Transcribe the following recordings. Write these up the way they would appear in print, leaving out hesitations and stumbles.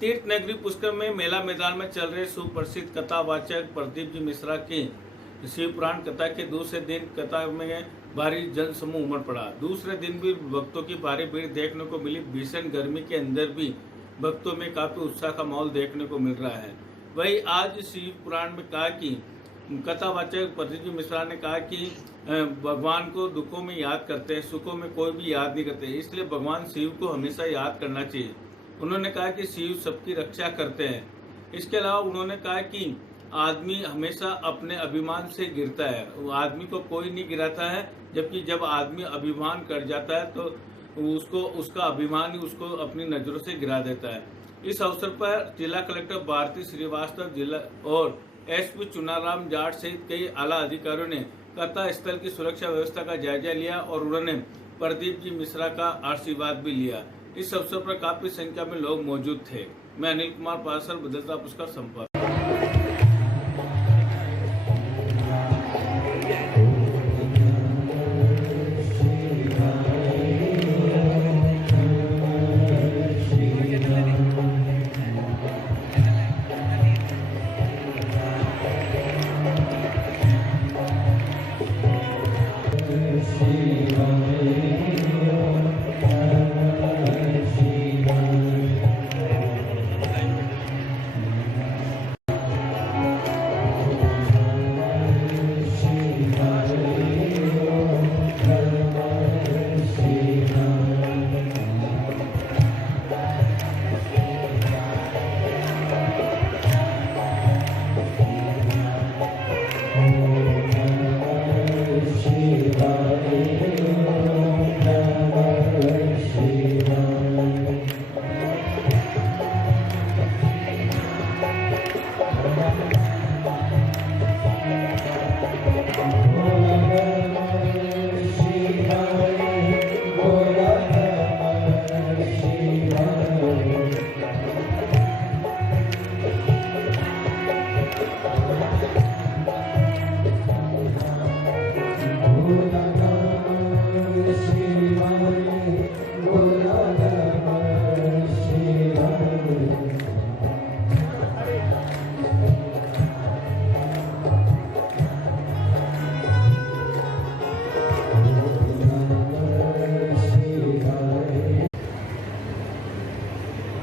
तीर्थ नगरी पुष्कर में मेला मैदान में चल रहे सुप्रसिद्ध कथावाचक प्रदीप जी मिश्रा की शिव पुराण कथा के दूसरे दिन कथा में भारी जन समूह उमड़ पड़ा। दूसरे दिन भी भक्तों की भारी भीड़ देखने को मिली। भीषण गर्मी के अंदर भी भक्तों में काफी उत्साह का माहौल देखने को मिल रहा है। वही आज शिव पुराण में कहा कि कथावाचक प्रदीप जी मिश्रा ने कहा कि भगवान को दुखों में याद करते हैं, सुखों में कोई भी याद नहीं करते, इसलिए भगवान शिव को हमेशा याद करना चाहिए। उन्होंने कहा कि शिव सबकी रक्षा करते हैं। इसके अलावा उन्होंने कहा कि आदमी हमेशा अपने अभिमान से गिरता है, आदमी को कोई नहीं गिराता है, जबकि जब आदमी अभिमान कर जाता है तो उसको उसका अभिमान ही उसको अपनी नजरों से गिरा देता है। इस अवसर पर जिला कलेक्टर भारती श्रीवास्तव जिला और एसपी चुनाराम जाट सहित कई आला अधिकारियों ने कथा स्थल की सुरक्षा व्यवस्था का जायजा लिया और उन्होंने प्रदीप जी मिश्रा का आशीर्वाद भी लिया। इस अवसर पर काफी संख्या में लोग मौजूद थे। मैं अनिल कुमार पासर, बदलता पुष्कर संपर्क।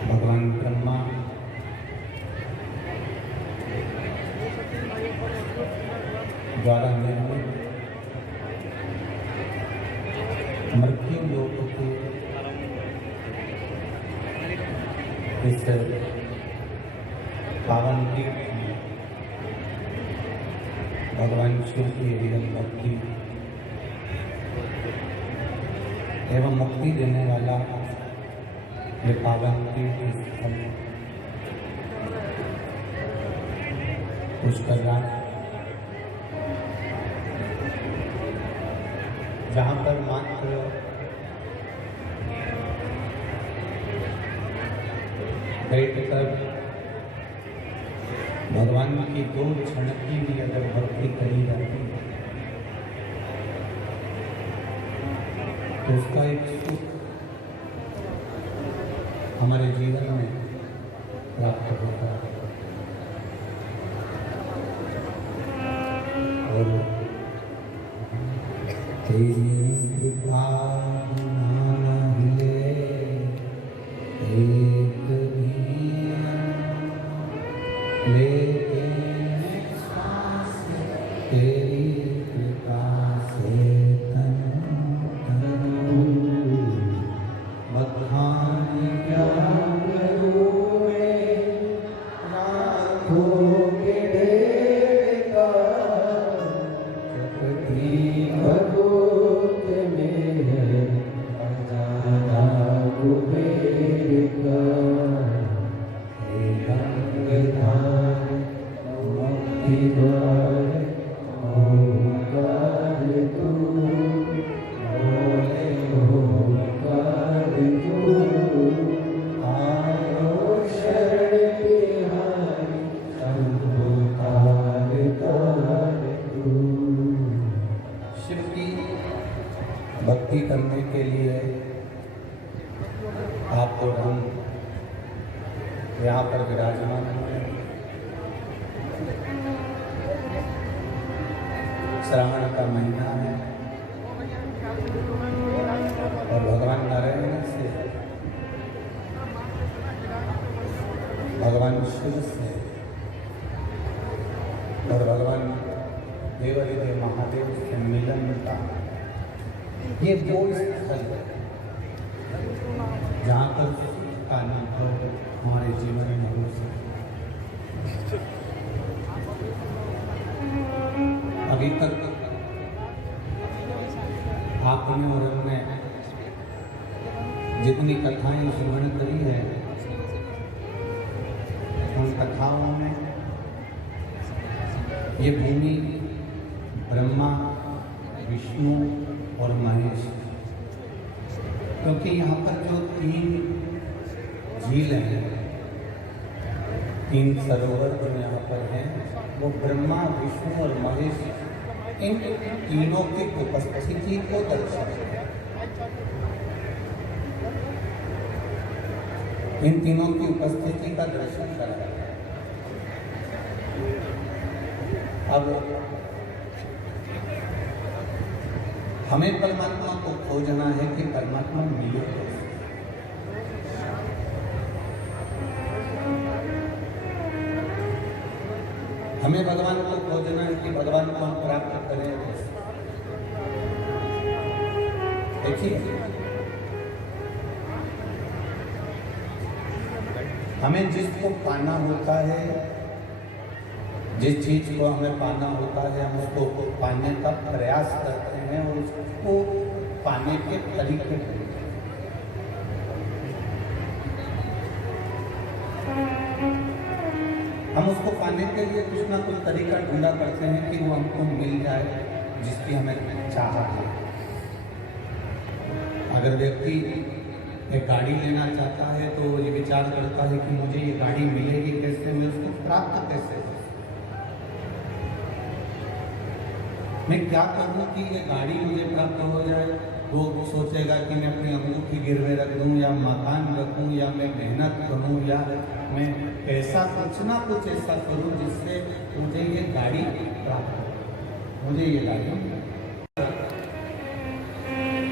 भगवान ब्रह्मा द्वारा निर्मित मृत्यु लोक के इस पावन तीर्थ में भगवान शिव की विरल भक्ति एवं मुक्ति देने वाला ये पावन तीर्थ स्थल पुष्कर घाट, जहाँ पर मात्र बैठकर भगवान की दो क्षण की भी अगर भक्ति करी जाती है तो उसका एक सुख हमारे जीवन में प्राप्त होता है। और तेरी कृपा बिना हिले एक भी लेके तेरी कृपा से यहाँ पर विराजमान हुए। श्रावण का महीना है और भगवान नारायण से, भगवान शिव से और भगवान देवादिदेव महादेव से मिलन का ये वो स्थल है जहाँ पर का अनुभव हमारे जीवन में हो सकता। अभी तक आपने और हमने जितनी कथाएं श्रवण करी है, उन कथाओं में ये भूमि ब्रह्मा, विष्णु और महेश, क्योंकि यहाँ पर जो 3 झील हैं, 3 सरोवर जो यहाँ पर हैं, वो ब्रह्मा, विष्णु और महेश, इन तीनों की उपस्थिति को दर्शाते हैं। इन तीनों की उपस्थिति का दर्शन कराया। अब हमें परमात्मा को खोजना है कि परमात्मा मिले। हमें भगवान को खोजना है कि भगवान को हम प्राप्त करें। देखिए, हमें जिसको पाना होता है, जिस चीज को हमें पाना होता है, हम उसको पाने का प्रयास करते हैं और उसको पाने के तरीके ढूंढते हैं। हम उसको पाने के लिए कुछ ना कुछ तरीका ढूंढा करते हैं कि वो हमको मिल जाए जिसकी हमें चाहत है। अगर व्यक्ति एक गाड़ी लेना चाहता है तो ये विचार करता है कि मुझे ये गाड़ी मिलेगी कैसे, मैं उसको प्राप्त कैसे, मैं क्या करूं कि ये गाड़ी मुझे प्राप्त हो जाए। वो सोचेगा कि मैं अपनी अंगूठी गिरवे रख दूं या मकान रखूं या मैं मेहनत करूं या मैं ऐसा कुछ ना कुछ ऐसा करूं जिससे मुझे ये गाड़ी प्राप्त हो, मुझे ये गाड़ी।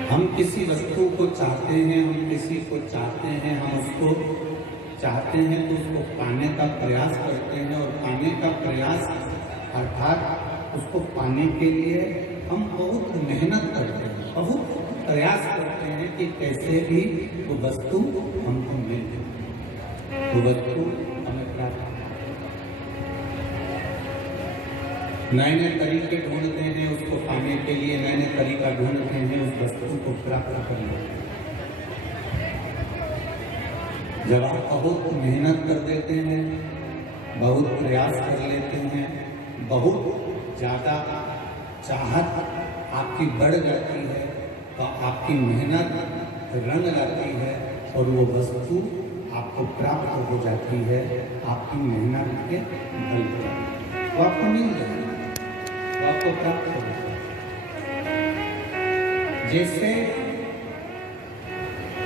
हम किसी वस्तु को चाहते हैं, हम किसी को चाहते हैं, हम उसको चाहते हैं तो उसको पाने का प्रयास करते हैं और पाने का प्रयास अर्थात उसको पाने के लिए हम बहुत मेहनत करते हैं, बहुत प्रयास करते हैं कि कैसे भी वो वस्तु हमको मिल जाए, वो वस्तु हमें प्राप्त। नए नए तरीके ढूंढते हैं उसको पाने के लिए, नए नए तरीका ढूंढते हैं उस वस्तु को प्राप्त करने। जब आप बहुत मेहनत कर देते हैं, बहुत प्रयास कर लेते हैं, बहुत ज़्यादा चाहत आपकी बढ़ जाती है तो आपकी मेहनत रंग लाती है और वो वस्तु आपको प्राप्त हो जाती है आपकी मेहनत के बल पर। वो आपको मिल जाती है, वो आपको प्राप्त हो जाती है। जैसे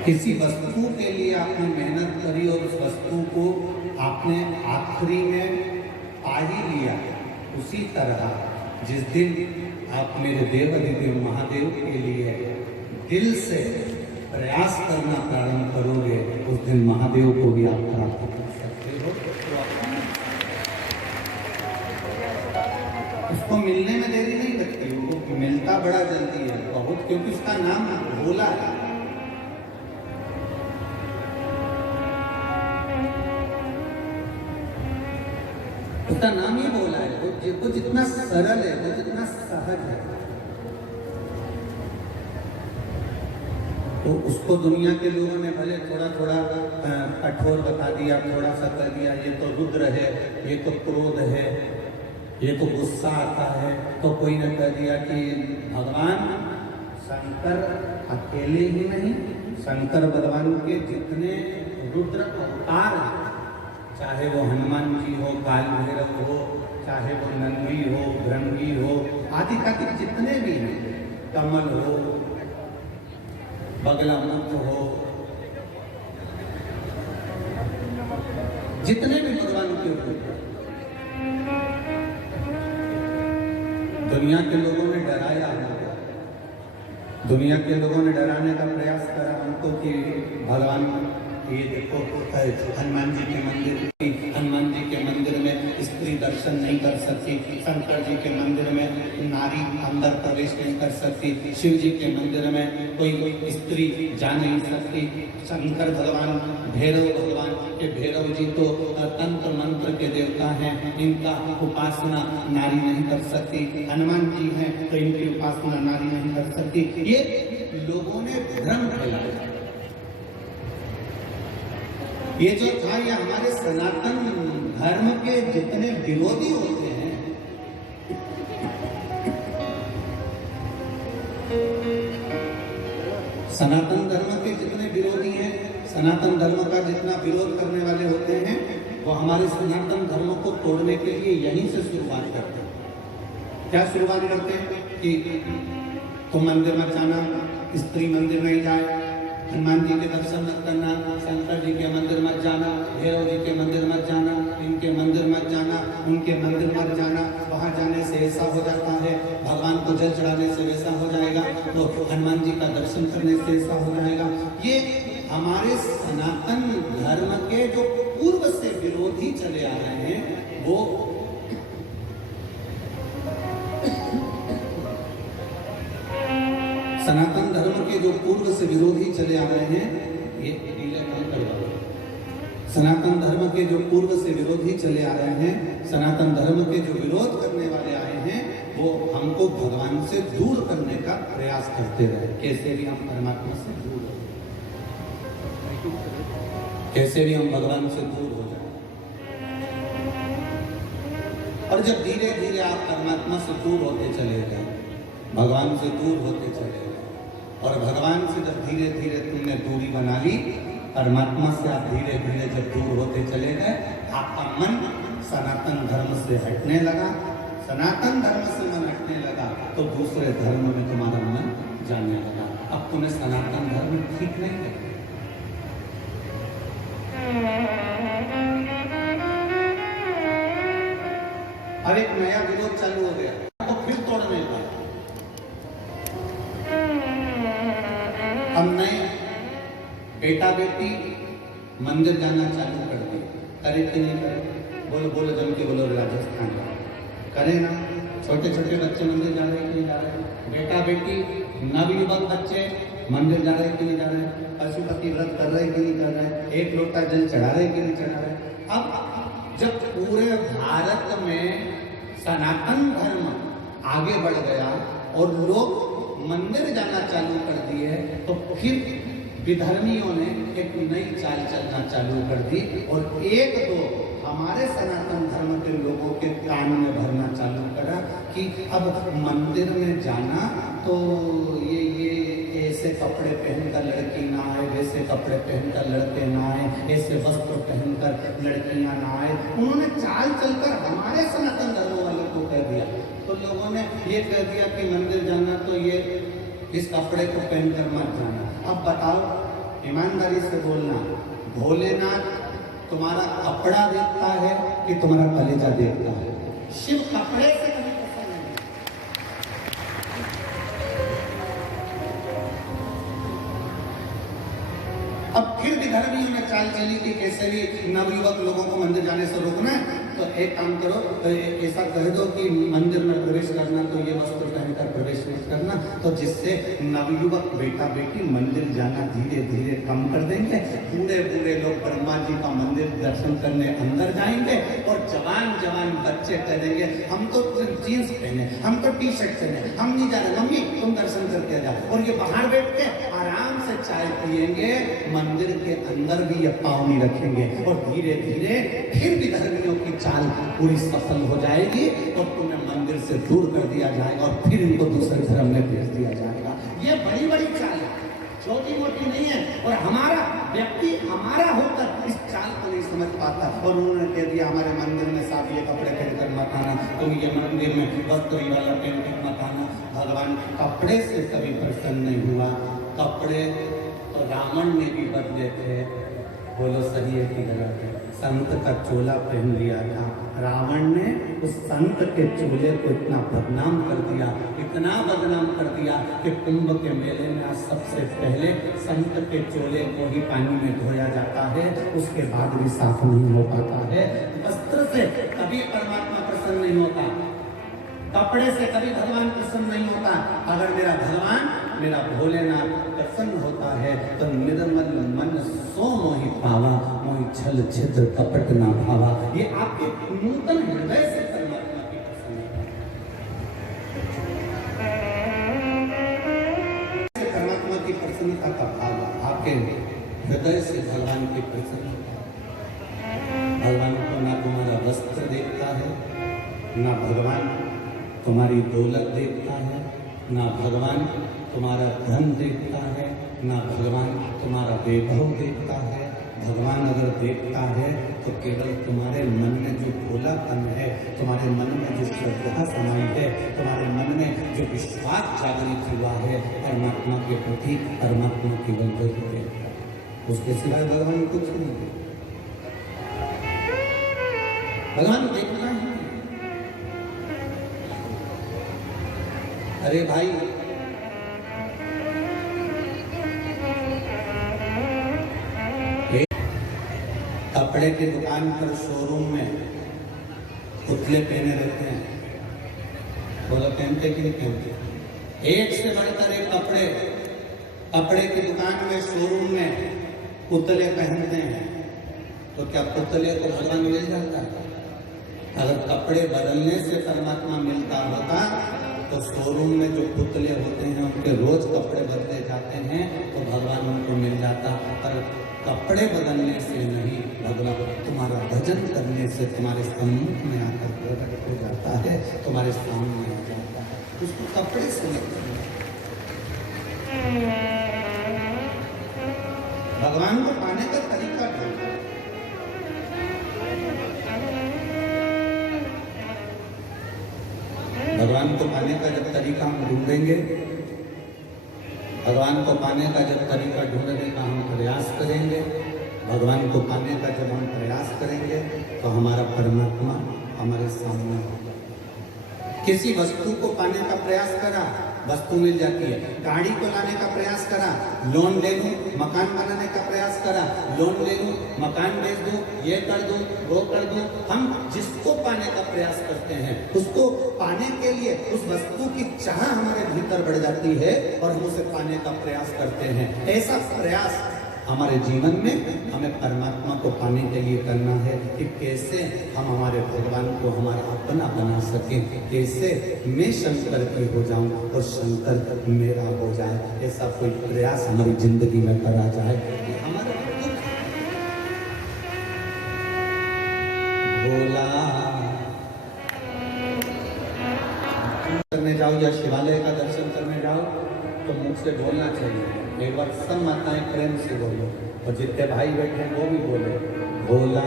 किसी वस्तु के लिए आपने मेहनत करी और उस वस्तु को आपने आखिरी में पा ही लिया, उसी तरह जिस दिन आप मेरे देवादिदेव महादेव के लिए दिल से प्रयास करना प्रारंभ करोगे, उस दिन महादेव को भी आप प्राप्त कर सकते हो। उसको मिलने में देरी नहीं लगती, वो मिलता बड़ा जल्दी है बहुत, क्योंकि उसका नाम भोला है। उसका नाम ही भोला है। वो जितना सरल है, वो जितना सहज है, तो उसको दुनिया के लोगों ने भले थोड़ा थोड़ा कठोर बता दिया, थोड़ा सा कर दिया, ये तो रुद्र है, ये तो क्रोध है, ये तो गुस्सा आता है, तो कोई ने कह दिया कि भगवान शंकर अकेले ही नहीं, शंकर भगवान के जितने रुद्र अवतार हैं, चाहे वो हनुमान जी हो, काल भैरव हो, चाहे वो नंदी हो, भृंगी हो, आदि आदि जितने भी हैं, कमल हो, बगला मुख हो, जितने भी भगवान के रूप हैं, दुनिया के लोगों ने डराया हमको, दुनिया के लोगों ने डराने का प्रयास करा हमको कि भगवान ये देखो हनुमान जी के मंदिर में स्त्री दर्शन नहीं कर सकती, शंकर जी के मंदिर में नारी अंदर प्रवेश नहीं कर सकती, शिव जी के मंदिर में कोई स्त्री जा नहीं सकती, शंकर भगवान भैरव भगवान के भैरव जी तो तंत्र मंत्र के देवता हैं, इनका उपासना नारी नहीं कर सकती, हनुमान जी हैं तो इनकी उपासना नारी नहीं कर सकती। ये लोगों ने भ्रम फैलाया। ये जो था ये हमारे सनातन धर्म के जितने विरोधी होते हैं, सनातन धर्म के जितने विरोधी हैं, सनातन धर्म का जितना विरोध करने वाले होते हैं, वो हमारे सनातन धर्म को तोड़ने के लिए यहीं से शुरुआत करते हैं। क्या शुरुआत करते हैं कि तुम मंदिर मत जाना, स्त्री मंदिर नहीं जाए, हनुमान जी के दर्शन मत करना, शंकर जी के मंदिर मत जाना, भैरव जी के मंदिर मत जाना, इनके मंदिर मत जाना, उनके मंदिर मत जाना, वहां जाने से ऐसा हो जाता है, भगवान को जल चढ़ाने से वैसा हो जाएगा, तो हनुमान जी का दर्शन करने से ऐसा हो जाएगा। ये हमारे सनातन धर्म के जो पूर्व से विरोधी चले आ रहे हैं, वो सनातन धर्म के जो पूर्व से विरोधी चले आ रहे हैं, ये सनातन धर्म के जो पूर्व से विरोधी चले आ रहे हैं, सनातन धर्म के जो विरोध करने वाले आए हैं, वो हमको भगवान से दूर करने का प्रयास करते रहे। कैसे भी हम परमात्मा से दूर हो, कैसे भी हम भगवान से दूर हो जाए। और जब धीरे धीरे आप परमात्मा से दूर होते चले गए, भगवान से दूर होते चले गए, और भगवान से जब धीरे धीरे तुमने दूरी बना ली, परमात्मा से आप धीरे धीरे जब दूर होते चले गए, आपका मन सनातन धर्म से हटने लगा, सनातन धर्म से मन हटने लगा तो दूसरे धर्म में तुम्हारा मन जाने लगा। अब तुम्हें सनातन धर्म ठीक नहीं है। अब एक नया विरोध चालू हो गया, तो फिर तोड़ने का। अब नए बेटा बेटी मंदिर जाना चालू कर दिए, करे कि नहीं करे? बोलो बोलो जम के बोलो, राजस्थान करे ना। छोटे छोटे बच्चे मंदिर जा रहे कि नहीं जा रहे? बेटा बेटी नवयुवक बच्चे मंदिर जा रहे कि नहीं जा रहे? पशुपति व्रत कर रहे कि नहीं कर रहे? एक लोटा जल चढ़ा रहे कि नहीं चढ़ा रहे? अब जब पूरे भारत में सनातन धर्म आगे बढ़ गया और लोग मंदिर जाना चालू कर दिए, तो फिर विधर्मियों ने एक नई चाल चलना चालू कर दी और एक दो हमारे सनातन धर्म के लोगों के कान में भरना चालू करा कि अब मंदिर में जाना तो ये ऐसे कपड़े पहनकर लड़की ना आए, वैसे कपड़े पहनकर लड़के ना आए, ऐसे वस्त्र पहनकर लड़कियां ना आए। उन्होंने चाल चलकर हमारे सनातन धर्म वालों को कह दिया। तो लोगों ने ये कह दिया कि मंदिर जाना तो ये इस कपड़े को पहनकर मत जाना। अब बताओ, ईमानदारी से बोलना, भोलेनाथ तुम्हारा कपड़ा देखता है कि तुम्हारा कलेजा देखता है? शिव कपड़े से कभी पसंद नहीं। अब फिर विधर्मियों ने चाल चली कि कैसे भी नवयुवक लोगों को मंदिर जाने से रोकना है, तो एक काम करो, तो ऐसा कह दो कि मंदिर में प्रवेश करना तो ये वस्त्र पहनकर प्रवेश मत करना, तो जिससे नवयुवक बेटा बेटी मंदिर जाना धीरे धीरे कम कर देंगे। बूढ़े बूढ़े लोग ब्रह्मा जी का मंदिर दर्शन करने अंदर जाएंगे और जवान जवान बच्चे कह देंगे हम तो जीन्स पहने, हम तो टी शर्ट पहने, हम नहीं जा रहे, मम्मी तुम दर्शन करके जाओ। और ये बाहर बैठ के आराम से चाय पियेंगे, मंदिर के अंदर भी ये पाँव नहीं रखेंगे, और धीरे धीरे फिर भी धर्मियों की चाल पूरी सफल हो जाएगी और तुम्हें मंदिर से दूर कर दिया जाएगा और फिर इनको दूसरे धर्म में भेज दिया जाएगा। ये बड़ी बड़ी चाल है, छोटी मोटी नहीं है। और हमारा व्यक्ति हमारा होकर इस चाल को नहीं समझ पाता, और उन्होंने कह दिया हमारे मंदिर में साहब ये कपड़े पहनकर मत आना, तुम ये मंदिर में वस्त्र वाला पहनकर मत आना। भगवान कपड़े से कभी प्रसन्न नहीं हुआ। कपड़े तो रावण ने भी बदले थे, बोलो सही है कि गलत है? संत का चोला पहन लिया था। रावण ने उस संत के चोले को इतना बदनाम कर दिया, इतना बदनाम कर दिया कि कुंभ के मेले में आज सबसे पहले संत के चोले को ही पानी में धोया जाता है, उसके बाद भी साफ नहीं हो पाता है। वस्त्र से कभी परमात्मा प्रसन्न नहीं होता, कपड़े से कभी भगवान प्रसन्न नहीं होता। अगर मेरा भगवान, मेरा भोलेनाथ प्रसन्न होता है तो निर्मल मन सो मोहि पावा, मोहि छल छिद्र कपट ना भावा। ये आपके नूतन हृदय से परमात्मा की प्रसन्नता, परमात्मा की प्रसन्नता का भाव आपके हृदय से भगवान की प्रसन्नता। भगवान को ना तुम्हारा वस्त्र देखता है, ना भगवान तुम्हारी दौलत देखता है, ना भगवान तुम्हारा धन देखता है, ना भगवान तुम्हारा वैभव देखता है। भगवान अगर देखता है तो केवल तुम्हारे मन में जो भोलापन है, तुम्हारे मन में जो श्रद्धा समाई है, तुम्हारे मन में जो विश्वास जागृत हुआ है परमात्मा के प्रति, परमात्मा केवल वही देखता है। उसके सिवाय भगवान कुछ नहीं देखता। भगवान देखना ही। अरे भाई, कपड़े की दुकान पर शोरूम में पुतले पहने रहते हैं, बोलो पहनते कि नहीं पहनते? एक से बढ़कर एक कपड़े, कपड़े की दुकान में शोरूम में पुतले पहनते हैं, तो क्या पुतले को भगवान मिल जाता है? अगर कपड़े बदलने से परमात्मा मिलता होता तो शोरूम में जो पुतले होते हैं उनके रोज कपड़े बदले जाते हैं तो भगवान उनको मिल जाता। पर कपड़े बदलने से नहीं, भगवान तुम्हारा भजन करने से तुम्हारे सम्मुख में आकर प्रकट हो जाता है, तुम्हारे सामने आ जाता है। उसको कपड़े से नहीं, भगवान को पाने का तरीका ढूंढो। भगवान को पाने का जब तरीका हम ढूंढेंगे, भगवान को पाने का जब तरीका ढूंढने का हम प्रयास करेंगे, भगवान को पाने का जब हम प्रयास करेंगे तो हमारा परमात्मा हमारे सामने होगा। किसी वस्तु को पाने का प्रयास करा, वस्तु मिल जाती है। गाड़ी को लाने का प्रयास करा, लोन ले लूं, मकान बनाने का प्रयास करा, लोन ले लूं, मकान बेच दूं, ये कर दूं, वो कर दूं। हम जिसको पाने का प्रयास करते हैं, उसको पाने के लिए उस वस्तु की चाह हमारे भीतर बढ़ जाती है और हम उसे पाने का प्रयास करते हैं। ऐसा प्रयास हमारे जीवन में हमें परमात्मा को पाने के लिए करना है कि कैसे हम हमारे भगवान को हमारा अपना बना सकें, कैसे मैं शंकर की हो जाऊं और शंकर मेरा हो जाए। ऐसा कोई प्रयास हमारी जिंदगी में करा जाए। हमारे भोला करने जाओ या शिवालय का दर्शन करने जाओ तो मुख से बोलना चाहिए। एक बार सब माताएं प्रेम से बोलो और जितने भाई बैठे हैं वो भी बोले, भोला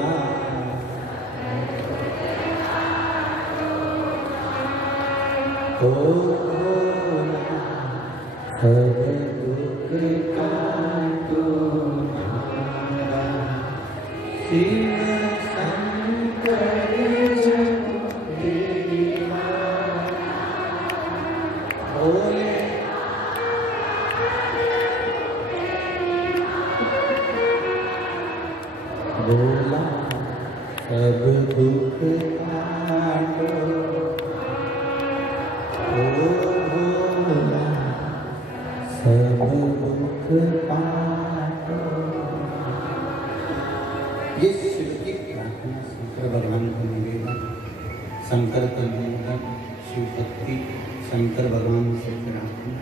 ओ भोला सब दुख काटो हमारा, शिव शंकर भोले भोला सब दुख काटो, ओ भोला सब दुख काटो। ये शिव की प्रार्थना शंकर भगवान को निवेदन, शंकर का निवेदन, शिव भक्ति शंकर भगवान से प्रार्थना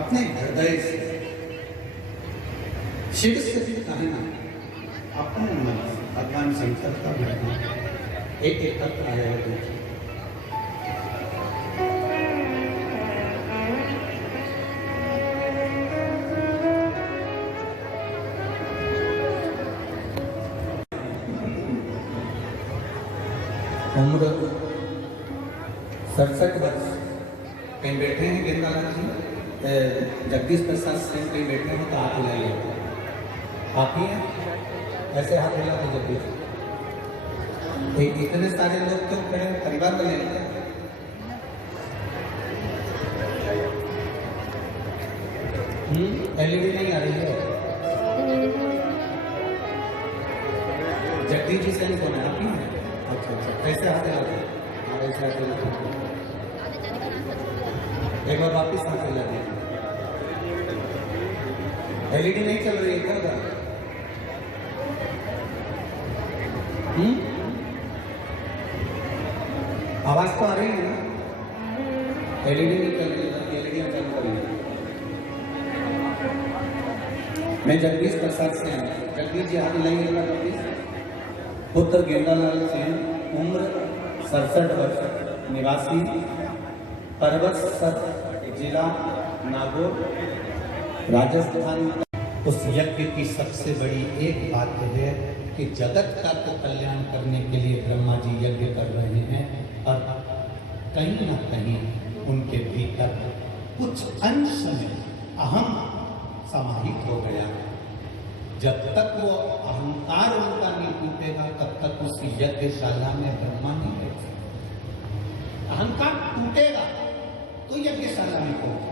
अपने हृदय से, शिव से भी कहना अपने मन से भगवान शंकर का भजन। एक एक तत्व आया है, देखिए उम्र 67 वर्ष। कहीं बैठे हैं गेंदालाल जी, जगदीश प्रसाद सिंह कहीं बैठे हैं तो आप ले लें। आप ही हैं, ऐसे हाथ मिला तो जगदीश इतने सारे लोग क्यों खड़े हैं? परिवार बने हैं। एलईडी नहीं आ रही है। जगदीश जी से कौन है? आप ही हैं? अच्छा अच्छा, कैसे आते हैं आप? ऐसे आते हैं। एक बार वापिस आते लगे। एलईडी नहीं चल रही है क्या उधर? आवाज तो आ रही है ना? एलईडी नहीं चल रही है, एलईडी चल रही है। मैं जगदीश प्रसाद से हूँ। जगदीश जी हाथ मिलाइएगा प्लीज। पुत्र गेंदालाल सेन, उम्र 67 वर्ष, निवासी पर्वत सर, जिला नागौर, राजस्थान। उस यज्ञ की सबसे बड़ी एक बात है कि जगत का तो कल्याण करने के लिए ब्रह्मा जी यज्ञ कर रहे हैं और कहीं ना कहीं उनके भीतर कुछ अंश में अहम समाहित हो गया। जब तक वो अहंकार उनका नहीं टूटेगा तब तक उस यज्ञशाला में ब्रह्मा नहीं बैठेगा। अहंकार टूटेगा तो यज्ञशाला में पहुंचा।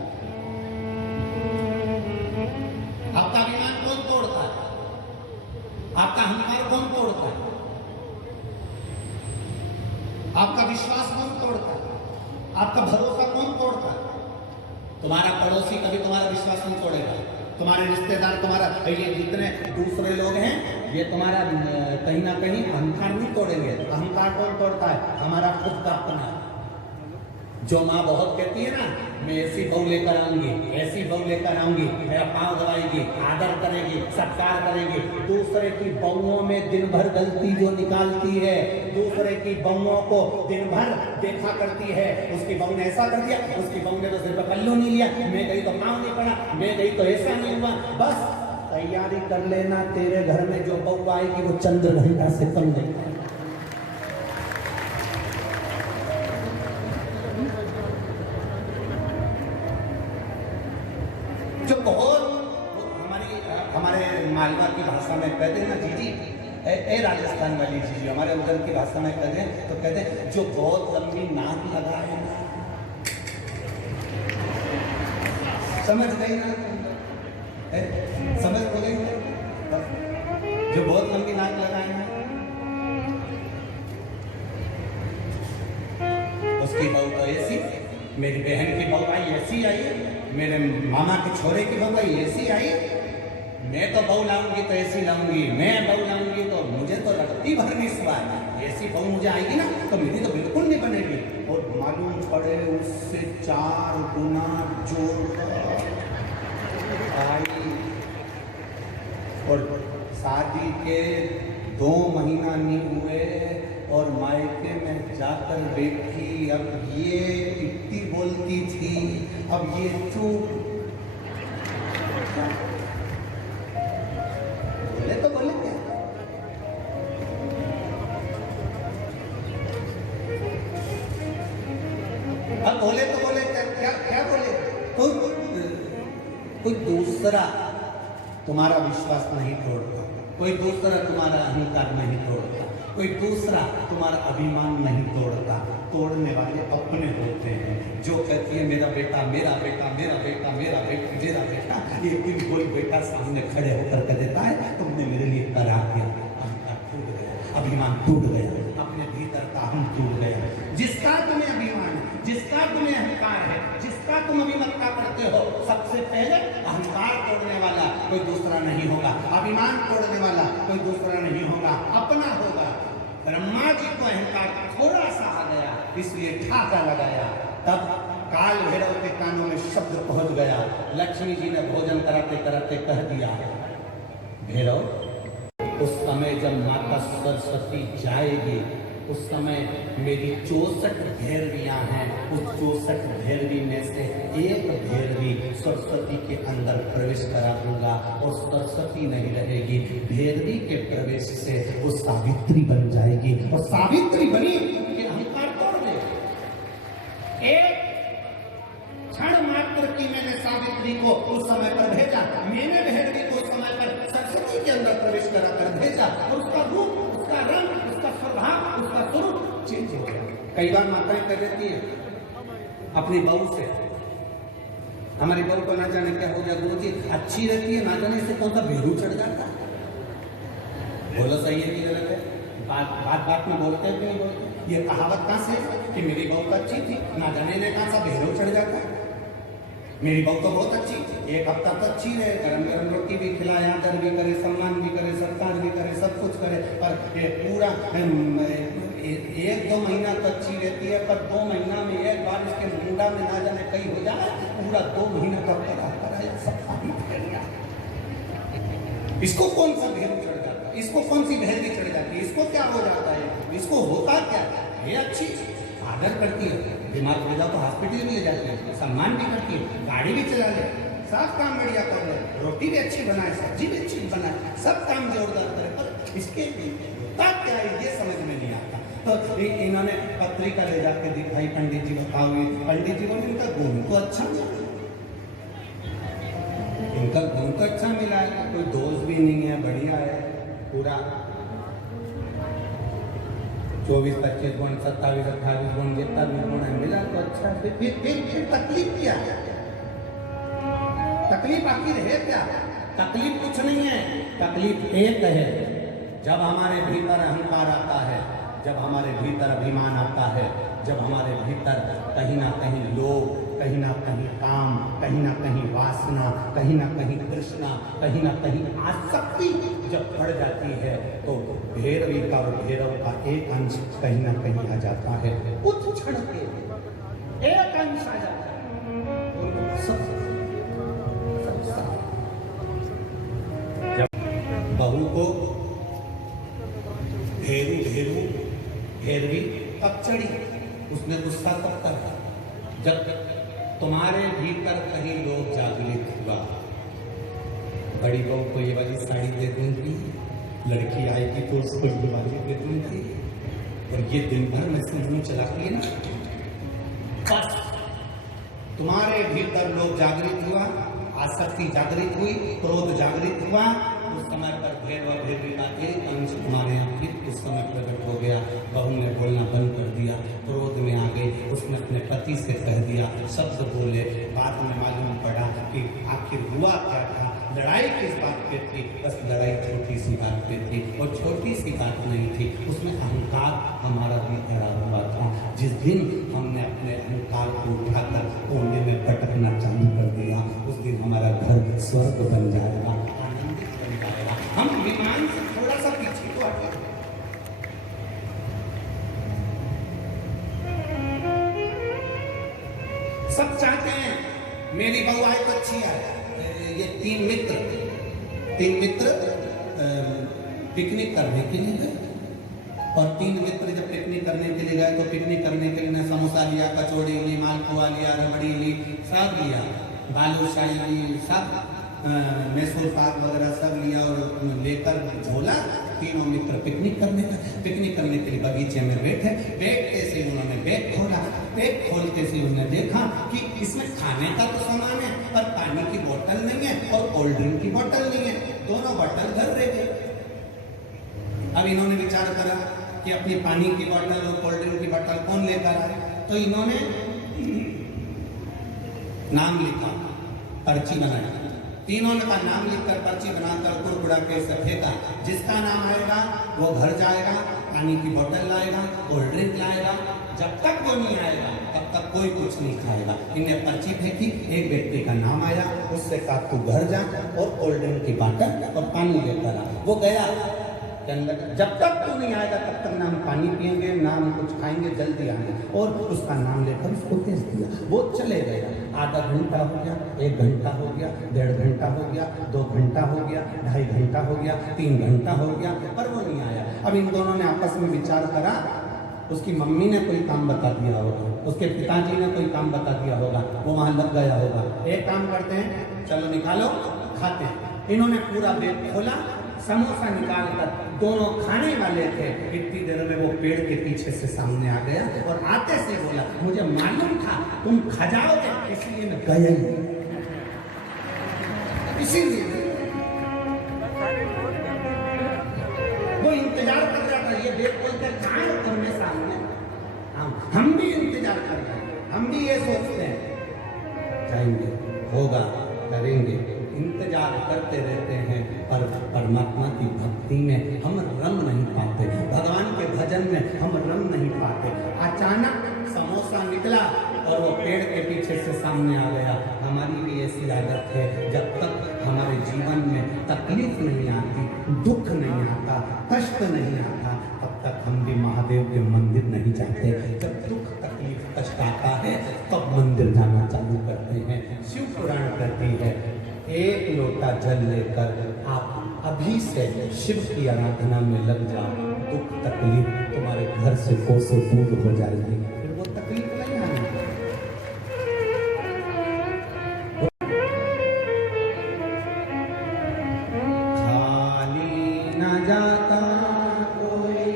आपका अभिमान कौन तोड़ता है? आपका अहंकार कौन तोड़ता है? आपका विश्वास कौन तोड़ता है? आपका भरोसा कौन तोड़ता है? तुम्हारा पड़ोसी कभी तुम्हारा विश्वास नहीं तोड़ेगा। तुम्हारे रिश्तेदार, तुम्हारा ये जितने दूसरे लोग हैं, ये तुम्हारा कहीं ना कहीं अहंकार नहीं तोड़ेंगे। अहंकार कौन तोड़ता है? हमारा खुद का अपना। जो माँ बहुत कहती है ना, मैं ऐसी बहू लेकर आऊंगी, ऐसी बहू लेकर आऊंगी, मेरा पाँव दबाएगी, आदर करेगी, सत्कार करेगी। दूसरे की बहुओं में दिन भर गलती जो निकालती है, दूसरे की बहुओं को दिन भर देखा करती है। उसकी बहू ने ऐसा कर दिया, उसकी बहू ने तो सिर पर पल्लू नहीं लिया, मैं गई तो पाँव नहीं पड़ा, मैं गई तो ऐसा नहीं हुआ। बस तैयारी कर लेना, तेरे घर में जो बहू आएगी वो चंद्र घंटा से कम नहीं। जो बहुत हमारे मालवा की भाषा में कहते हैं ना, जीजी ए राजस्थान वाली जीजी, हमारे उधर की भाषा में कहते हैं तो कहते हैं जो बहुत लंबी नाक लगाए ना। समझ गई ना? समझ हो गई? जो बहुत लंबी नाक लगाए ना, उसकी बहू तो ऐसी, मेरी बहन की बहू आई ऐसी आई, मेरे मामा के छोरे की बहू आई ऐसी आई। मैं तो बहू लाऊंगी तो ऐसी लाऊंगी, मैं बहू लाऊंगी तो मुझे तो रत्ती भर विश्वास, ऐसी बहू मुझे आएगी ना तो मेरी तो बिल्कुल नहीं बनेगी। और मालूम पड़े उससे 4 गुना जोर आई। और शादी के 2 महीना नहीं हुए और मायके में जाकर देखी, अब ये इतनी बोलती थी, अब ये चुप। बोले तो बोले क्या? अब बोले तो बोले क्या क्या बोले? कोई दूसरा तुम्हारा विश्वास नहीं तोड़ता, कोई दूसरा तुम्हारा अहंकार नहीं तोड़ता, कोई दूसरा तुम्हारा अभिमान नहीं तोड़ता। तोड़ने वाले अपने होते हैं। जो कहती है मेरा बेटा, मेरा बेटा, मेरा बेटा, मेरा बेटा, मेरा बेटा, एक दिन कोई बेटा सामने खड़े होकर कह देता है तुमने मेरे लिए करा दिया, अहंकार टूट गया, अभिमान टूट गया, अपने भीतर का हम टूट गया। जिसका तुम्हें अभिमान है, जिसका तुम्हें अहंकार है, जिसका तुम अभिमतता करते हो, सबसे पहले अहंकार तोड़ने वाला कोई दूसरा नहीं होगा, अभिमान तोड़ने वाला कोई दूसरा नहीं होगा, अपना होगा। ब्रह्मा जी को अहंकार थोड़ा सा आ गया, इसलिए ठाका लगाया। तब काल भैरव के कानों में शब्द पहुंच गया। लक्ष्मी जी ने भोजन कराते कराते कह दिया, भैरव उस समय जब माता सरस्वती जाएगी उस समय मेरी 64 भैरवियां हैं, उस 64 भैरवी में से एक भैरवी सरस्वती के अंदर प्रवेश करा दूंगा और सरस्वती नहीं रहेगी। भैरवी के प्रवेश से वो सावित्री बन जाएगी और सावित्री बनी कि अहंकार तोड़ दे। एक क्षण मात्र की मैंने सावित्री को उस समय पर भेजा, मैंने भैरवी को उस समय पर सरस्वती के अंदर प्रवेश करा कर भेजा और उसका रूप, उसका रंग, उसका स्वभाव, उसका कई बार माताएं कर देती है अपनी बहू से, हमारी बहू को ना जाने क्या हो गया गुरुजी, अच्छी रहती है ना जाने से कौन सा बेरू चढ़ जाता है। बोलो सही है कि गलत है? बात में बोलते हैं कि नहीं बोलते? ये कहावत कहाँ से कि मेरी बहू तो अच्छी थी, ना जाने ने कहा सा बेरू चढ़ जाता है। मेरी बहू तो बहुत अच्छी, एक हफ्ता तो अच्छी रहे, गरम गरम रोटी भी खिलाए, आदर भी करे, सम्मान भी करे, सत्कार भी करे, सब कुछ करे, पर ये पूरा 1-2 महीना तो अच्छी रहती है, पर 2 महीना में एक बार इसके मुंडा में ना जाने कहीं हो जाए, पूरा 2 महीना का कराया सब पानी फैल गया। इसको कौन सा भेद चढ़ जाता है, इसको कौन सी भेद चढ़ जाती है, इसको क्या हो जाता है, इसको होता क्या है? ये अच्छी आदर करती है, बीमार पड़ जाओ तो हॉस्पिटल भी ले जाती है, सम्मान भी करती है, गाड़ी भी चला ले, सब काम बढ़िया कर ले, रोटी भी अच्छी बनाए, सब्जी भी अच्छी बनाए, सब काम जोरदार करे, पर इसके होता क्या है ये समझ में नहीं आता। तो इन्होंने पत्रिका ले जाके दिखाई, पंडित जी बताओगे, पंडित जी बोले इनका गुण तो अच्छा मिला, इनका गुण तो अच्छा मिला है, कोई दोष भी नहीं है, बढ़िया है, पूरा 24-25 गुण, 27-28 गुण, जितना भी गुण है मिला तो अच्छा। फिर तकलीफ क्या है? तकलीफ आखिर है क्या? तकलीफ कुछ नहीं है, तकलीफ एक है, जब हमारे भीतर अहंकार आता है, जब हमारे भीतर अभिमान आता है, जब हमारे भीतर कहीं ना कहीं लोभ, कहीं ना कहीं काम, कहीं ना कहीं वासना, कहीं ना कहीं तृष्णा, कहीं ना कहीं आसक्ति जब बढ़ जाती है, तो भैरवी का और भैरव का एक अंश कहीं ना कहीं आ जाता है, कुछ क्षण के एक अंश आ जाता है, सब जब बहू को भैरवी अब चढ़ी, उसने गुस्सा कब तक, जब तुम्हारे भीतर कहीं लोग जागृत हुआ, बड़ी बहू को ये वाली साड़ी दे दूंगी, लड़की आएगी तो उसको ये वाली दे दूंगी, और ये दिन भर मैं मुंह चलाती है ना, बस तुम्हारे भीतर लोग जागृत हुआ, आसक्ति जागृत हुई, क्रोध जागृत हुआ, उस समय पर भैरव भैरवी का एक अंश तुम्हारे यहाँ फिर उस समय प्रकट हो गया। बहू ने बोलना बंद कर दिया, क्रोध में आ गई, उसने अपने पति से कह दिया, शब्द बोले, बाद में मालूम पड़ा कि आखिर हुआ क्या था, लड़ाई किस बात पे थी, बस लड़ाई छोटी सी बात पे थी, और छोटी सी बात नहीं थी, उसमें अहंकार हमारा भी भरा हुआ था। जिस दिन हमने अपने अहंकार को उठाकर कोने में भटकना चालू कर दिया, उस दिन हमारा घर स्वर्ग बन जाएगा, आनंदित बन जाएगा। हम विमान से थोड़ा सा पीछे को हटे, सब चाहते हैं मेरी बहू आए तो अच्छी आए। ये 3 मित्र पिकनिक करने के लिए गए, और 3 मित्र जब पिकनिक करने के लिए गए तो पिकनिक करने के लिए समोसा लिया, कचौड़ी ली, मालपुआ लिया, रबड़ी ली, सब लिया, बालूशाही ली, सब मैसूर पाक वगैरह सब लिया, और लेकर झोला, तीनों मित्र पिकनिक करने के लिए बगीचे में बैठते से उन्होंने बैग खोला, बैग खोलते से उन्होंने देखा कि इसमें खाने का तो सामान है, पर पानी की बोतल नहीं है और कोल्ड ड्रिंक की बोतल नहीं है, दोनों बोतल घर रह गए। अब इन्होंने विचार करा कि अपनी पानी की बोतल और कोल्ड ड्रिंक की बोतल कौन लेकर आए, तो इन्होंने नाम लिखा, पर्ची बनाई, तीनों ने का नाम लिखकर पर्ची बनाकर कुड़कुड़ा के फेंका, जिसका नाम आएगा वो घर जाएगा, पानी की बोतल लाएगा, कोल्ड ड्रिंक लाएगा, जब तक वो नहीं आएगा तब तक कोई कुछ नहीं खाएगा। इन्हें पर्ची फेंकी, एक व्यक्ति का नाम आया, उससे कहा तू घर जा और कोल्ड ड्रिंक की बोतल और पानी लेकर आ। वो गया, कहने लगा जब तक तू नहीं आएगा तब तक ना हम पानी पिएंगे ना हम कुछ खाएंगे, जल्दी आने, और उसका नाम लेकर उसको भेज दिया। वो चले गए, आधा घंटा हो गया, 1 घंटा हो गया, 1.5 घंटा हो गया, 2 घंटा हो गया, 2.5 घंटा हो गया, 3 घंटा हो गया, पर वो नहीं आया। अब इन दोनों ने आपस में विचार करा, उसकी मम्मी ने कोई काम बता दिया होगा, उसके पिताजी ने कोई काम बता दिया होगा, वो वहां लग गया होगा। एक काम करते हैं, चलो निकालो, खाते हैं। इन्होंने पूरा बैग खोला, समोसा निकालकर, दोनों खाने वाले थे, इतनी देर में वो पेड़ के पीछे से सामने आ गया और आते से बोला मुझे मालूम था तुम खा जाओगे, इसलिए मैं गया ही, इसीलिए वो इंतजार कर रहा था, ये देख बोलते कहाँ है तुम्हें सामने, करना है। हम भी ये सोचते हैं जाएंगे, होगा, करेंगे, इंतजार करते रहते हैं, पर परमात्मा की भक्ति में हम रम नहीं पाते, भगवान के भजन में हम रम नहीं पाते। अचानक समोसा निकला और वो पेड़ के पीछे से सामने आ गया। हमारी भी ऐसी आदत है, जब तक हमारे जीवन में तकलीफ नहीं आती, दुख नहीं आता, कष्ट नहीं आता, तब तक हम भी महादेव के मंदिर नहीं जाते। जब दुख तकलीफ कष्ट आता है तब मंदिर जाना चालू करते हैं। शिव पुराण कहती है, एक लोटा जल लेकर आप अभी से शिव की आराधना में लग जाओ, दुख तकलीफ तुम्हारे घर से कोसों दूर हो जाएगी, फिर वो तकलीफ नहीं आनी। खाली न जाता कोई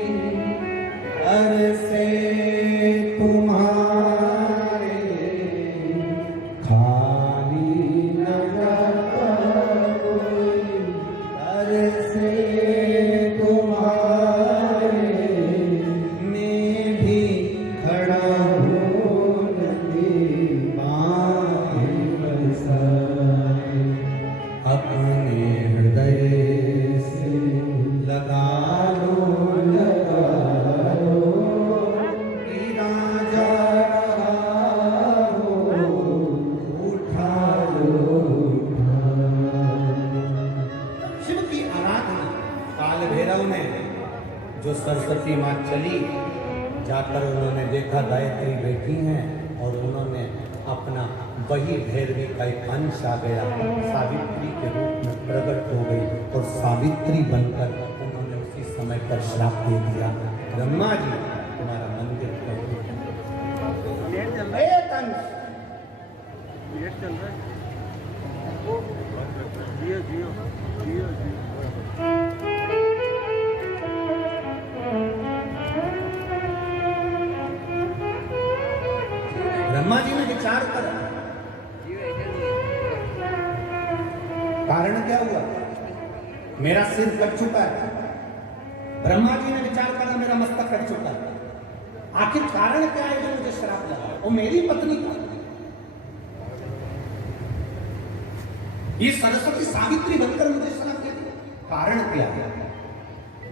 अरसे तुम्हारे, खाली न जाता कोई अरसे तुम्हारे, मैं भी खड़ा हूँ नदी बाहें बरसाए, अपने हृदय से लगा लो कि राजा हो, उठा लो। शिव की आराधना काल भैरव ने, जो सरस्वती माँ चली, जाकर उन्होंने देखा गायत्री बैठी हैं और उन्होंने अपना वही भैरवी का एक अंश आ गया, सावित्री के रूप में प्रकट हो गई और सावित्री बनकर उन्होंने उसी समय पर श्राप दे दिया, ब्रह्मा जी तुम्हारा मंदिर एक अंश। ब्रह्मा जी ने विचार करा, कारण क्या हुआ? मेरा सिर कट चुका है। ब्रह्मा जी ने विचार करा, मेरा मस्तक कट चुका है, आखिर कारण क्या है जो मुझे श्राप लगा? वो मेरी पत्नी का, ये सरस्वती सावित्री बनकर मुझे श्राप दे दी, कारण क्या है?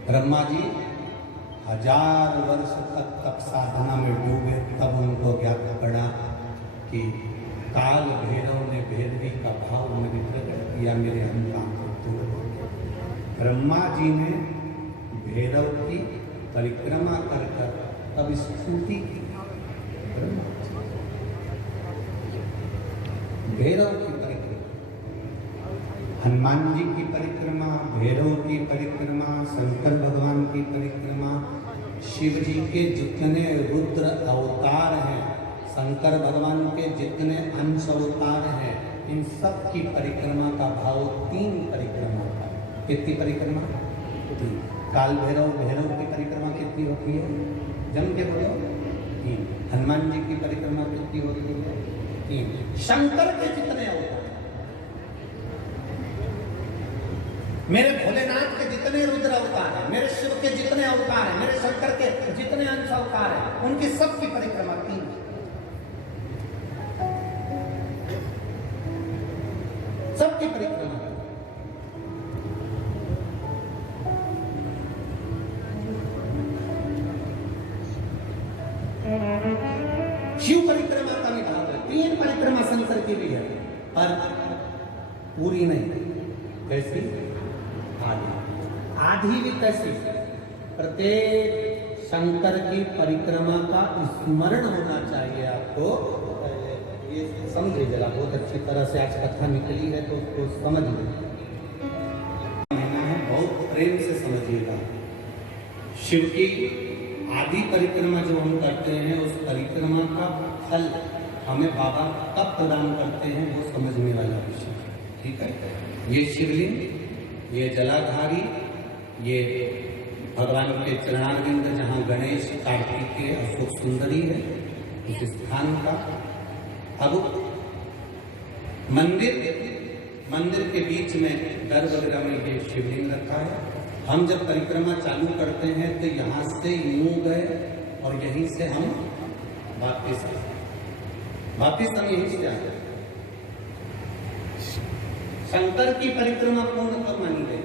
ब्रह्मा जी 1000 वर्ष तक तप साधना में डूबे, तब उनको ज्ञात पड़ा कि काल भैरव ने भैरवी का भाव मेरे प्रकट किया, मेरे अंतरात्मा को दूर हो गया। ब्रह्मा जी ने भैरव की परिक्रमा कर तब स्तुति की, भैरव की परिक्रमा, हनुमान जी की परिक्रमा, भैरव की परिक्रमा, शंकर भगवान की परिक्रमा, शिव जी के जितने रुद्र अवतार हैं, शंकर भगवान के जितने अंश अवतार हैं, इन सब की परिक्रमा का भाव 3 परिक्रमा का। कितनी परिक्रमा? 3। काल भैरव भैरव की परिक्रमा कितनी होती है? जम के बोलो 3। हनुमान जी की परिक्रमा कितनी होती है? 3। शंकर के जितने अवतार, मेरे भोलेनाथ के जितने रुद्र अवतार हैं, मेरे शिव के जितने अवतार हैं, मेरे शंकर के जितने अंश अवतार हैं, उनकी सबकी परिक्रमा 3। सबकी परिक्रमा। शिव परिक्रमा का भी भाग है, 3 परिक्रमा शंकर की भी है, पर पूरी नहीं। कैसी? आधी भी कैसी? प्रत्येक शंकर की परिक्रमा का स्मरण होना चाहिए आपको। ये समझिए जरा, बहुत अच्छी तरह से आज कथा निकली है तो उसको समझ लीजिए, बहुत प्रेम से समझिएगा। शिव की आदि परिक्रमा जो हम करते हैं, उस परिक्रमा का फल हमें बाबा कब प्रदान करते हैं वो समझने वाला विषय है, ठीक है। ये शिवलिंग, ये जलाधारी, ये भगवान के चरणारविंद जहाँ गणेश, कार्तिकेय, अशोक सुंदरी है, उस स्थान का। अब मंदिर के बीच में गर्भगृह में ये शिवलिंग रखा है। हम जब परिक्रमा चालू करते हैं तो यहाँ से यूं गए और यहीं से हम वापस वापिस हम यहीं से आए। शंकर की परिक्रमा पूर्ण कब मानी गई?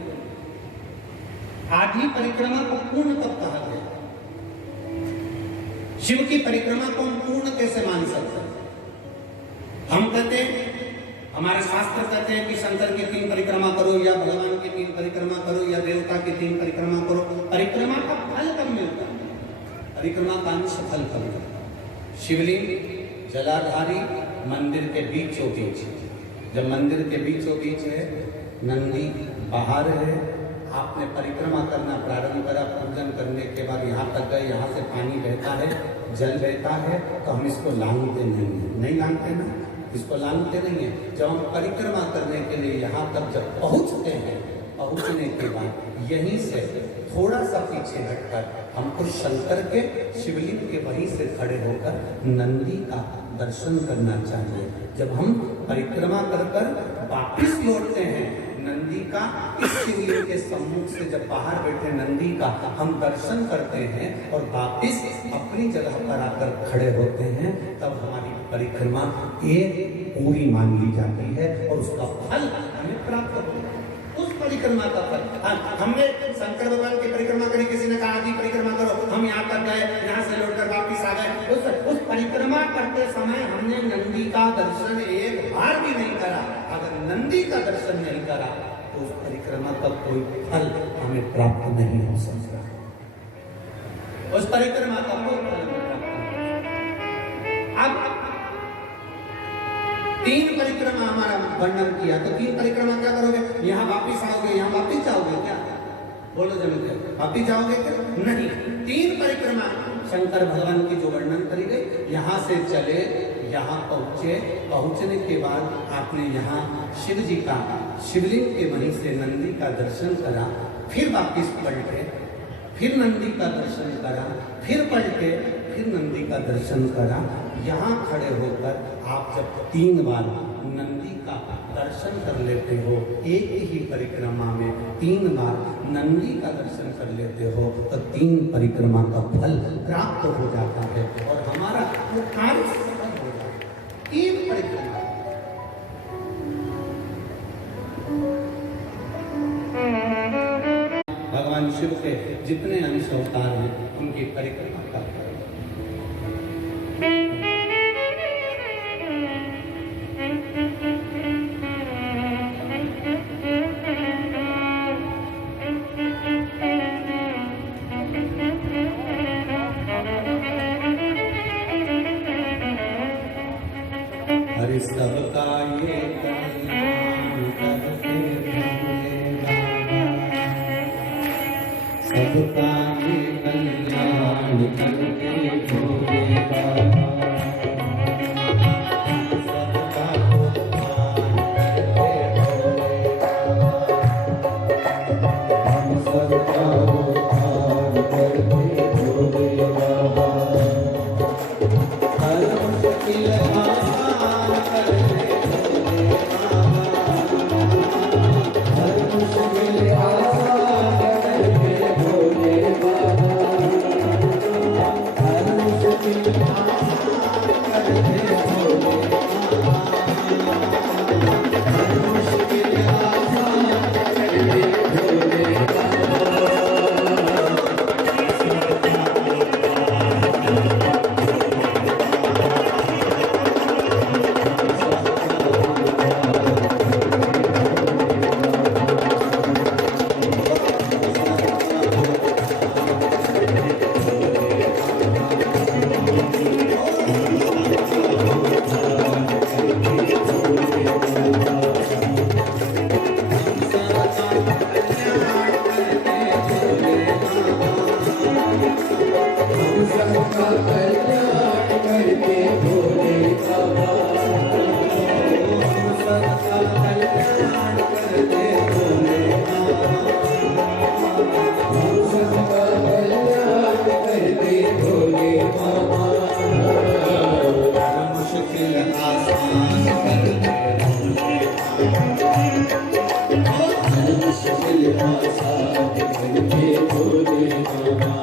आधी परिक्रमा को पूर्ण कब कहा गया? शिव की परिक्रमा को हम पूर्ण कैसे मान सकते हैं? हम कहते हैं, हमारे शास्त्र कहते हैं कि शंकर की 3 परिक्रमा करो, या भगवान की 3 परिक्रमा करो, या देवता की 3 परिक्रमा करो। परिक्रमा का फल कब मिलता है? परिक्रमा का अंश फल कब मिलता है? शिवलिंग जलाधारी मंदिर के बीचों बीच, जब मंदिर के बीचों बीच है, नंदी बाहर है, आपने परिक्रमा करना प्रारंभ करा, पूजन करने के बाद यहाँ तक गए, यहाँ से पानी बहता है, जल बहता है, तो हम इसको लांघते नहीं लांघते ना, इसको लांघते नहीं है। जब हम परिक्रमा करने के लिए यहाँ तक जब पहुँचते हैं, पहुँचने के बाद यहीं से थोड़ा सा पीछे हटकर हमको शंकर के शिवलिंग के वहीं से खड़े होकर नंदी का दर्शन करना चाहिए। जब हम परिक्रमा कर कर वापिस लौटते हैं, नंदी का इस शिवलिंग के सम्मुख से जब बाहर बैठे नंदी का हम दर्शन करते हैं और वापिस अपनी जगह पर आकर खड़े होते हैं, तब हमारी परिक्रमा एक पूरी मान ली जाती है और उसका फल हमें प्राप्त होता है। उस परिक्रमा का फल, हमने शंकर भगवान की परिक्रमा करी, किसी ने कहा आदि परिक्रमा करो, हम यहाँ तक गए, यहाँ से लौटकर वापिस आ गए। उस परिक्रमा करते समय हमने नंदी का दर्शन एक बार भी नहीं करा। अगर नंदी का दर्शन नहीं करा तो उस परिक्रमा का कोई फल हमें प्राप्त नहीं हो सकता। उस परिक्रमा का कोई फल हमें प्राप्त नहीं। अब 3 परिक्रमा हमारा वर्णन किया, तो 3 परिक्रमा क्या करोगे? यहाँ वापिस आओगे, यहाँ वापिस जाओगे क्या? बोलो जल्दी, वापिस जाओगे क्या? नहीं। 3 परिक्रमा शंकर भगवान की जो वर्णन करी गई, यहाँ से चले, यहाँ पहुँचे, पहुँचने के बाद आपने यहाँ शिव जी का शिवलिंग के वहीं से नंदी का दर्शन करा, फिर वापिस पलटे, फिर नंदी का दर्शन करा, फिर पलटे, फिर नंदी का दर्शन करा। यहाँ खड़े होकर आप जब 3 बार नंदी का दर्शन कर लेते हो, एक ही परिक्रमा में 3 बार नंदी का दर्शन कर लेते हो, तो 3 परिक्रमा का फल प्राप्त हो जाता है और हमारा वो कार्य सफल हो जाता है। 3 परिक्रमा भगवान शिव के जितने अंश अवतार हैं, उनकी परिक्रमा करते हैं। हरि सबका ये कल्याण करते सबका ये कल्याण करके भोले बाबा, सबका उद्धार करके भोले बाबा, हम सबका उद्धार करके भोले बाबा, हर मुश्किल आसान करके भोले बाबा,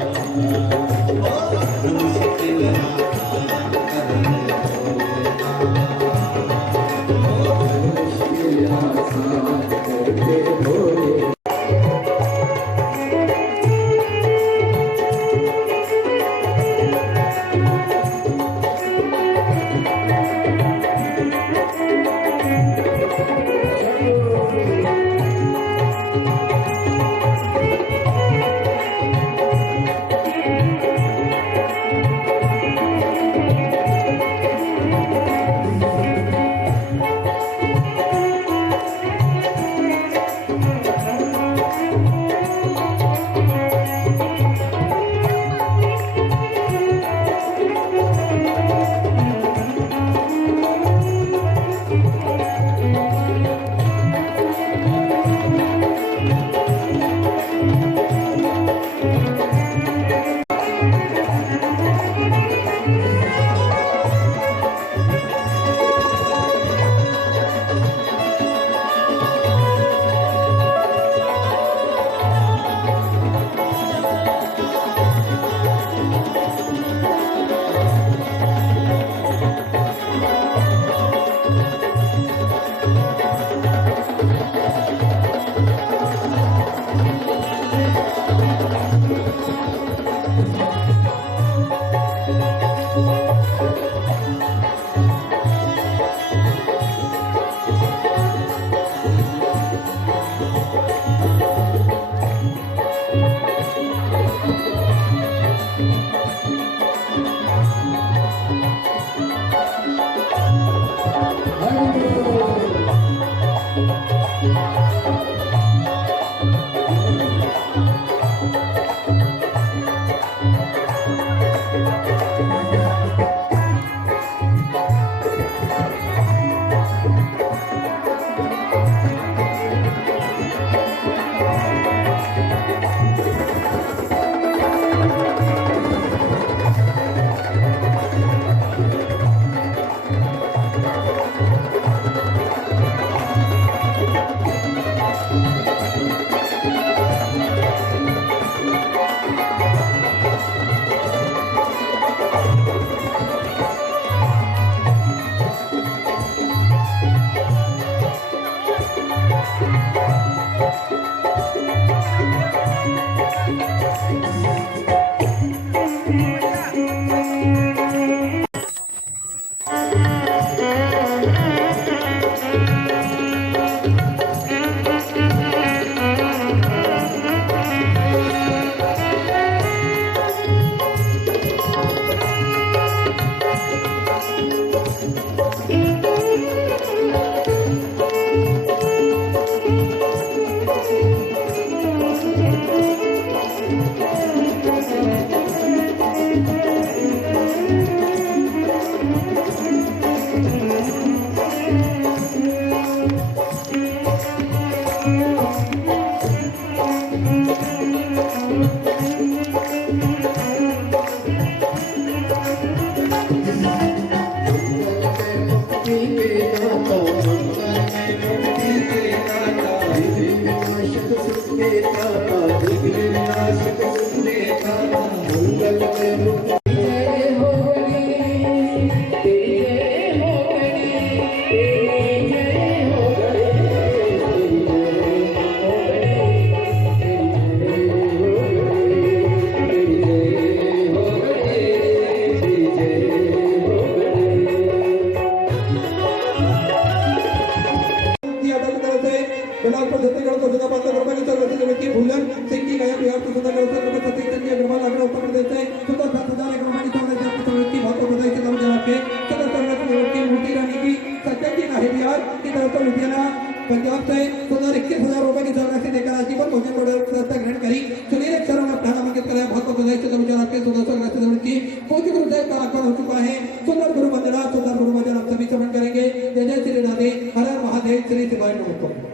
करवाते दौड़ की पूज्य गुरुदेव का आगमन हो चुका है। सुंदर गुरु वंदना, सुंदर गुरु वंदन हम सभी श्रवण करेंगे। जय जय श्री राधे, हर हर महादेव, श्री शिवाय नमः।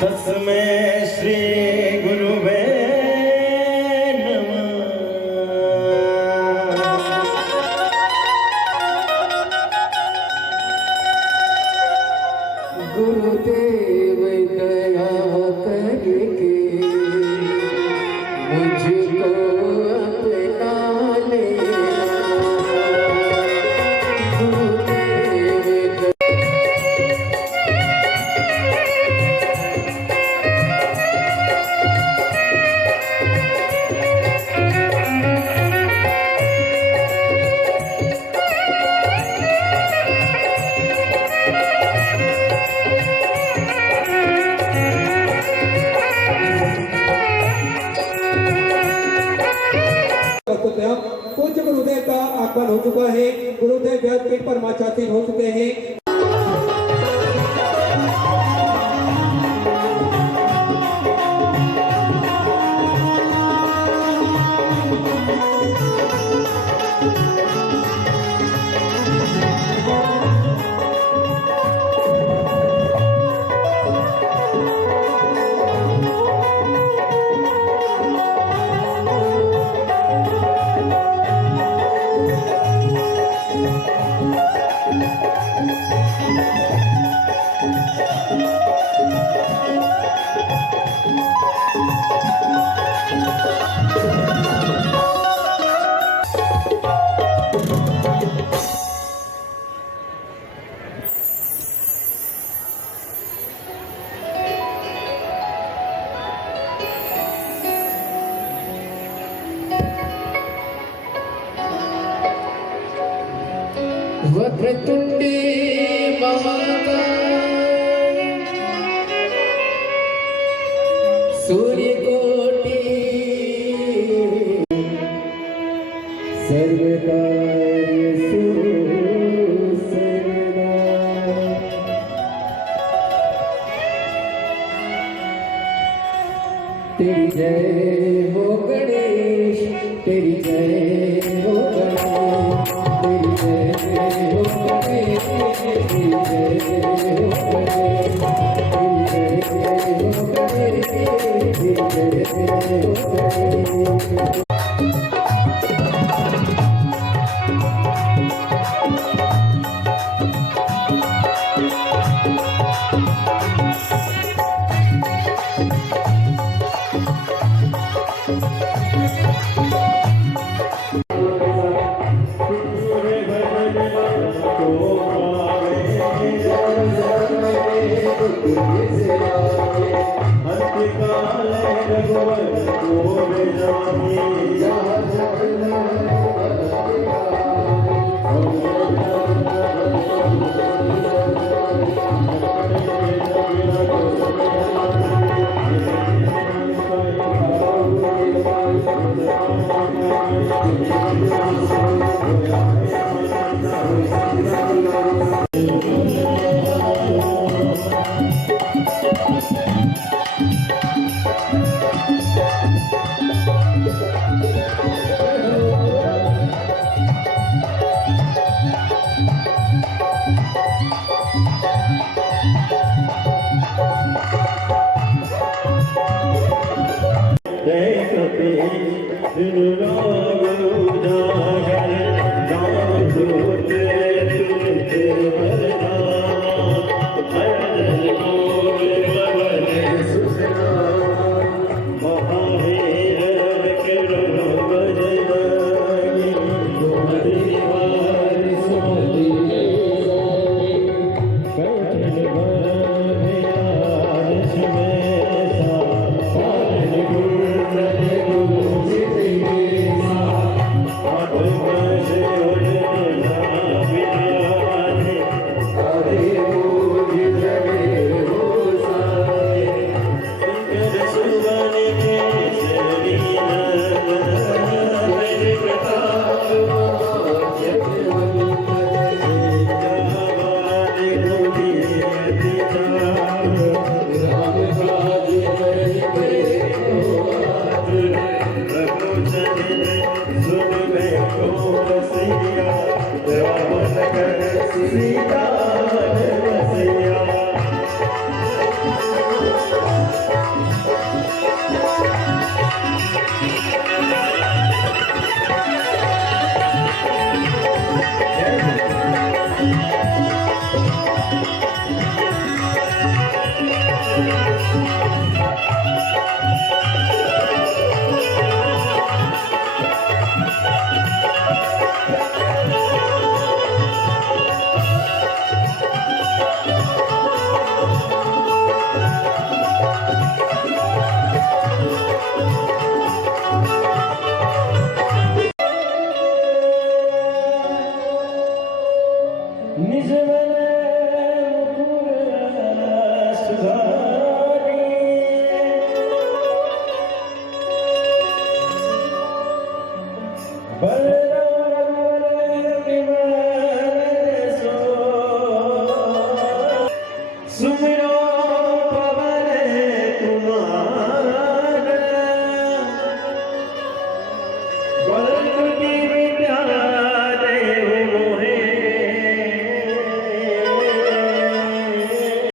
तस्मै श्री गुरुवे नमः। गुरुदेव दया करके मुझको अपना लेना। गुरुदेव पूज्य गुरुदेव का आगमन हो चुका है। गुरुदेव व्यासपीठ पर माचासीन हो चुके हैं। वक्रतुंडी महाकाय सूर्यकोटि सर्वकार्येषु सर्वदा। तेरी जय हो गणेश, तेरी जय हो गणेश, तेरी जय हो गणेश, तेरी जय हो गणेश, तेरी जय हो गणेश, तेरी जय हो गणेश। Thank you. शिवाय